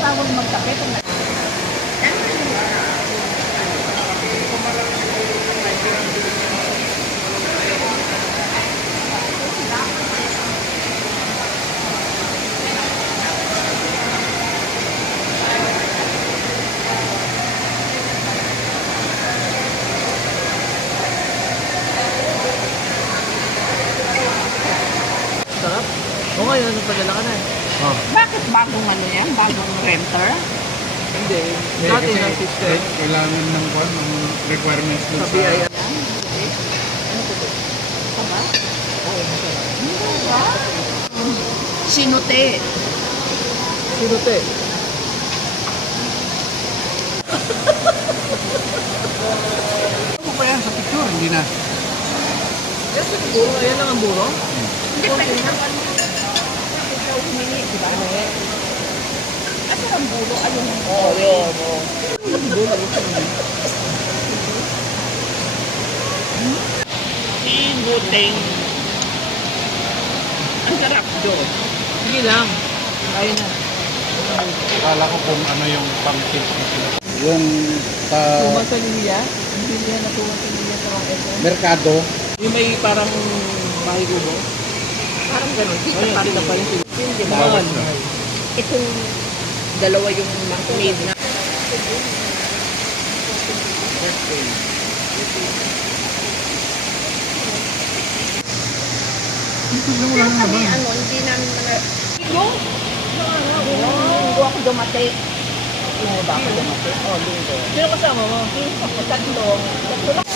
bawal magkape. Sarap. O ngayon, nagpadala ka na eh. Oh. Bakit bagong ano yan? Bagong renter? Hindi. Eh, Dati kasi, ng system. kailangan ng kwan, ng requirements dun Sa sa... BIR. Tama? Sinute. Sino te? Ano pa yan sa picture? Hindi na. Yan sa buro. Ayan lang ang buro. Hindi pa rin naman. Ikaw humingi, di ba? Asa ang bulo? Ayun. Oo, yun. Sinuteng. Ang sarap doon. Sige lang. Kaya na. Akala ko kung ano yung pang-tips na sila. Yung sa Tumas sa Lilia. Hindi niya na tumas sa Lilia sa mga ito. merkado, Yung may parang bahay kubo. Parang ganun. Kita Ayun, pa rin. kita pa rin. Yun, di ba? bawas na. Itong dalawa yung made na. Pero kami, ano, hindi namin yung linggo ako dumating. Linggo ba ako dumating? Oo, linggo. Sino kasama mo? Ako, tatlo. Tatlo lang.